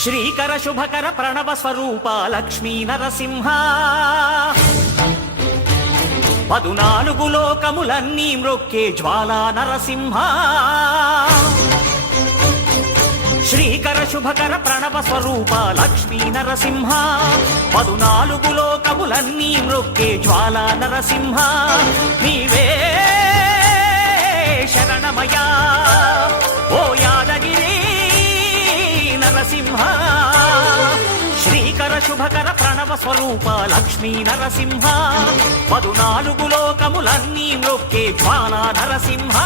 శ్రీకర శుభకర ప్రణవ స్వరూప లక్ష్మీ నరసింహ 14 లోకములన్నీ మ్రొక్కే జ్వాలా నరసింహ శ్రీకర శుభకర ప్రణవ స్వరూప లక్ష్మీ నరసింహ 14 లోకములన్నీ మ్రొక్కే జ్వాలా నరసింహ నీవే శరణమయా ఓ యాదగిరి నరసింహ శ్రీకర శుభకర ప్రణవ స్వరూప లక్ష్మీ నరసింహ 14 లోకములన్నీ మ్రొక్కే జ్వాలా నరసింహ